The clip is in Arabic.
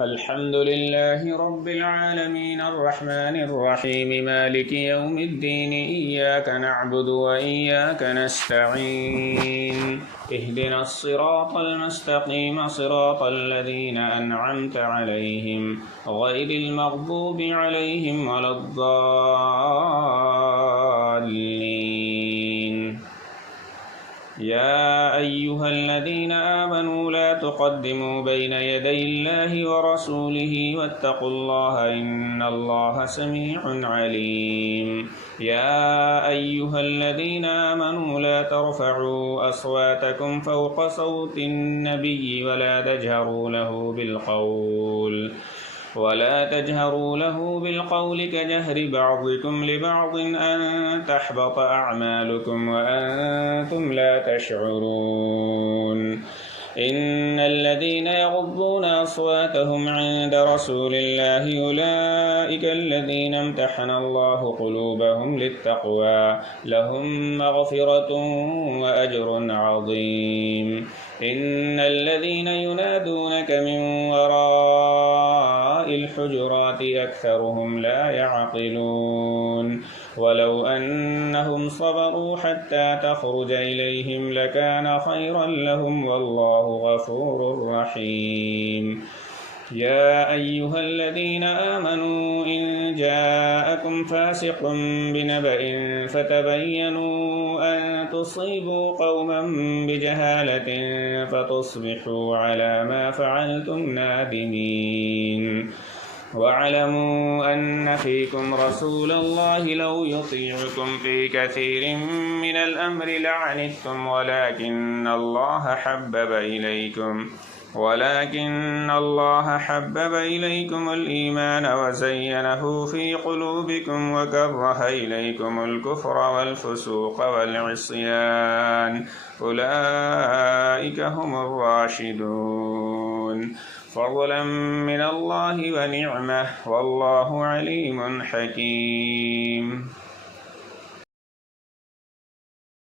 الحمد لله رب العالمين الرحمن الرحيم مالك يوم الدين إياك نعبد وإياك نستعين اهدنا الصراط المستقيم صراط الذين أنعمت عليهم غير المغضوب عليهم ولا الضالين. يا أيها الذين آمنوا لا تقدموا بين يدي الله ورسوله واتقوا الله إن الله سميع عليم. يا أيها الذين آمنوا لا ترفعوا أصواتكم فوق صوت النبي ولا تجهروا له بالقول كجهر بعضكم لبعض أن تحبط أعمالكم وأنتم لا تشعرون. إن الذين يغضون أصواتهم عند رسول الله أولئك الذين امتحن الله قلوبهم للتقوى لهم مغفرة وأجر عظيم. إن الذين ينادونك من وراء الحجرات أكثرهم لا يعقلون. ولو أنهم صبروا حتى تخرج إليهم لكان خيرا لهم والله غفور رحيم. يا أيها الذين آمنوا إن جاءكم فاسق بنبأ فتبينوا أن تصيبوا قوما بجهالة فتصبحوا على ما فعلتم نادمين. واعلموا أن فيكم رسول الله لو يطيعكم في كثير من الأمر لعنتم ولكن الله حبب إليكم الإيمان وزينه في قلوبكم وكره إليكم الكفر والفسوق والعصيان أولئك هم الراشدون فضلا من الله ونعمة والله عليم حكيم.